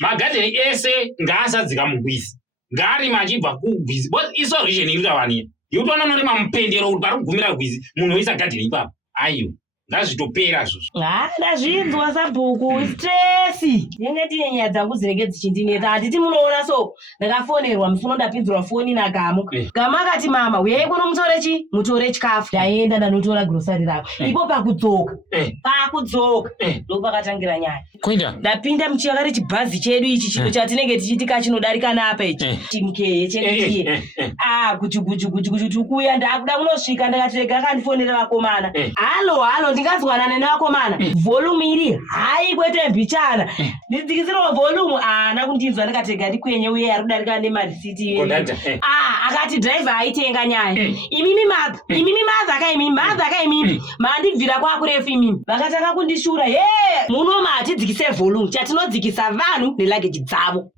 magadheni ese ngaasadzika mugwizi ngari machibva kugwizi iso region inoita vani yotoona norema mupendero kuti pari kugumira gwizi munhu oisa gadheni ipapo aiyo ngazvitopera zvozvo. Ndazvinzwa sabhuku stresi ndenge ndine nyaya dzangu dzinenge dzichindinetsa handiti munoona so ndakafonerwa musuno ndapinzirwa foni naGamu. Gamu akati mama uyai kuno mutore chikafu. Ndaenda ndanotora grosari rako ipo pakudzoka ndo pakatangira nyaya. Ndapinda muchakare chibhazi chedu ichi chino chatinenge tichitika chinodarika napa ichi timukeye chedu guchu tukuya ndakuda kunosvika ndakatirega akandifonera vakomana halo ndingazwanane nevakomana volume iri hai kwete mbichana ndidzikisirawo volume ana kundinzwa ndikatega ndikwenye uye ari kudarika nemarisiti akati driver aitenga nyaya imimi madha kaimimi mandibvira kwakurefu imimi vakatanga kundishura munomatidzikise volume chatinodzikisa vanhu nelageji dzavo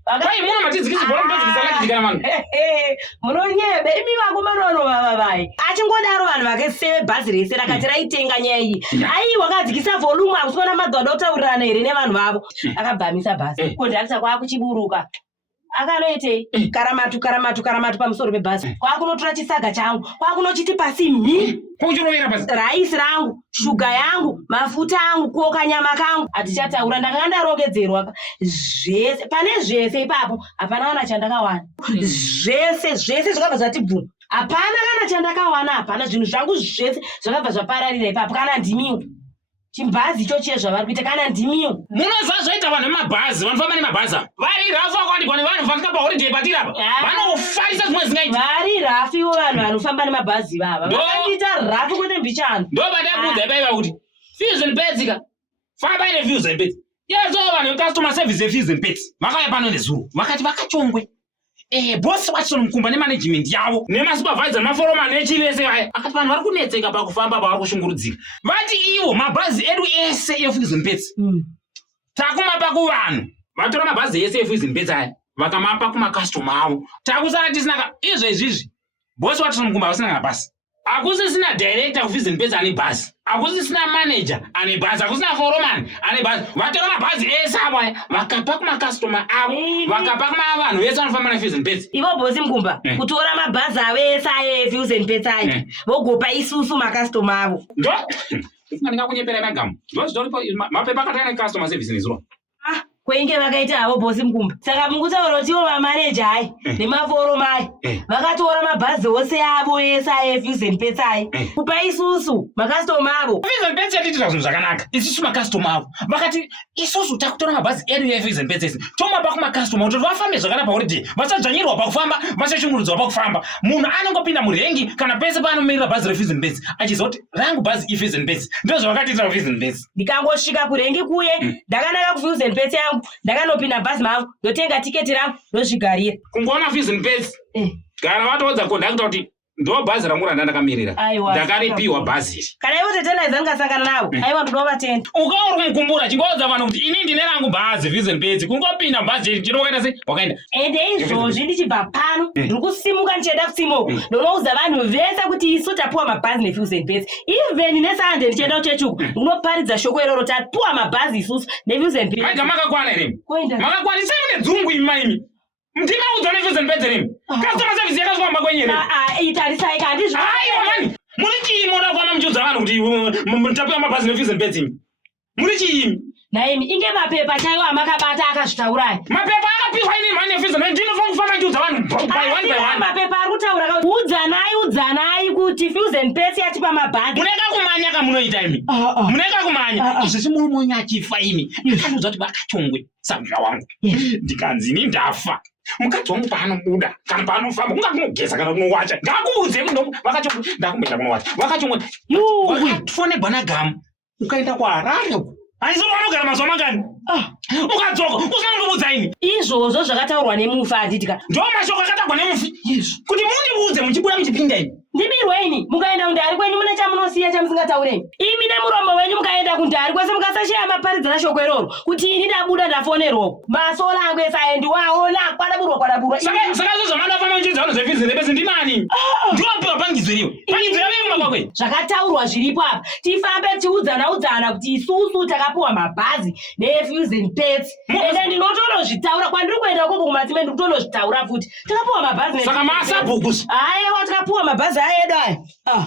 munonyebe imi vakomana vanovavavai achingodaro vanhu vakaseve bhazi rese rakati raitenga nyaya iyi ai wakadzikisa volume akusiona madhodha otaurirana here nevanhu vavo akabhamisa bhazi kondakita kwakuchiburuka akanoitei karamatu pamusoro pebhazi kwakunotora chisaga changu kwakunochiti pasi raisi rangu shuga yangu mafuta angu koka nyama kangu hatichataura ndakanga ndarongedzerwa zvese pane zvese ipapo hapana wana chandakawana zvese zvakabva zvati bvu hapana kana chandakawana hapana zvinhu zvangu zvese zvakabva zvapararira ipapo kana ndimiwo chibhazi icho chiye zvavari kuita kana ndimiwo munoziva zvaita vanhu vemabhazi vanofamba nemabhazi vari rafu vakawandikwa nevanhu vafikapa holiday patirapa vanofarisa zvimwe zingaiti vari rafu ivo vanhu vanofamba nemabhazi vava vakaita rafu kwete mbichano ndobadakuudza ipaiva kuti fusion betsika famba ine fusion bets yezo vanhu vecustomer service yefusion bets vakauya pano nezuro vakati vakachongwe bosi Watson Mukumba nemanagement yavo nemasupervisor nemaforoma nechivese vaya akati vanhu vari kunetseka pakufamba pavari kushungurudzika vati ivo mabhazi edu ese efusion bets takumapa kuvanhu vatora mabhazi ese efusion bets aya vakamapa kumakastoma avo takusara tisinaka izvezvizvi bosi Watson Mukumba vasina kana bhazi hakusisina director kufusion bets ane bhazi hakusisina manager ane bhazi hakusina foreman ane bhazi vatora mabhazi ese avo aya vakapa kumakastoma avo vakapa kumavanhu vese vanofamba nefusion bets ivo bosi Mukumba kutora mabhazi avo ese aya efusion bets aya vogopa isusu makastoma avo ndo ndingakunyepera nagamu ndozvitoripo mapepa akataira customer service nezuro kweinge vakaita havo bosi Mukumba saka mukutaura kuti ivo mamaneja ai nemaforoma ai vakatora mabhazi ose avo ese aefusion bets ai kupa isusu makastoma avo fusion bets yatiitira zvinhu zvakanaka isusu makastoma avo vakati isusu takutora mabhazi edu efusion bets ese tomapa kumakastoma kuti vafambe zvakanaka holiday vasadzvanyirwa pakufamba vasashungurudzwa pakufamba munhu anongopinda murengi kana pese paanomirira bhazi refusion bets achiziva kuti rangu bhazi efusion bets ndo zvavakatiitira kufusion bets ndikangosvika kurengi kuye ndakanaka kufusion bets yangu ndakanopinda bhazi mavo ndotenga tiketi rangu ndozvigarira kungoona fusion bets kana vatoodza kondakta kuti ndo bhazi rangu randandakamirira ndakaripiwa bhazi iri kana ivo tetenaiza ndingasangana navo aiwa ndinovatenda ukauri kumukumbura chingoudza vanhu kuti ini ndine rangu bhazi fusion bets kungopinda bhazi iri chinokaita se wakaenda ende izvozvi ndichibva pano ndiri kusimuka ndichida kusimuka ndonoudza vanhu vese kuti isu tapiwa mabhazi nefusion bets even nesande ndichienda kuchechuku ndinoparidza shoko iroro tapiwa mabhazi isusu nefusion bets aiga makakwana iremi makakwana isai mune dzungu imi maimi mtima udzo nefusion bets iremi customer service yakazvamba kwenyere itarisai kandizvo aiwa mani muri chiimi oda kufamba muchiudza vanhu kuti tapiwa mabhazi nefusion bets imi muri chiimi naimi inge mapepa chaiwo amakabata akazvitaurai mapepa akapiswa ini mani nefusion bets ndinofanira kufamba ndichiudza vanhu by one by one mapepa ari kutaura udzanai kuti fusion bets yatipa mabhazi muneka kumanya kamunoita imi muneka kumanya izvesi munomonya achifa imi ndikanoudza kuti vakachongwe sabvira wangu ndikanzi ini ndafa mukadzi wangu paanobuda kana paanofamba kunga kunogeza kana kunowacha ngakuudze vakachongwe ndakumboenda kunowacha vakachongwe wakafonebwa naGamu ukaenda kuHarare haisi vanogara mazuva mangani ukadzoka usina kundiudza ini izvozvo zvakataurwa nemufi handitika ndo mashoko akatagwa nemufi kuti mundiudze muchibuda muchipinda ini ndibirwe ini mukaenda kundari kwenyu mune chamunosiya chamusingataureni imi nemuromo wenyu mukaenda kundari kwese mukasashaya maparidzana shoko iroro kuti ini ndabuda ndafonerwa masola angu esaendi waona kwadaburwa saka zozvamanafamba njodzi vanozvefizire bese ndimani ndiwapiwa pangidzo iriwe pangidzo yave mumabakwe zvakataurwa zviripo apa tifambe tiudzana kuti isusu takapiwa mabhazi nefusion pets ende ndinotonozvitaura kwandiri kuenda koko kumatsime ndikutonozvitaura futi takapiwa mabhazi saka masabhuku aiwa takapiwa mabhazi aedu aya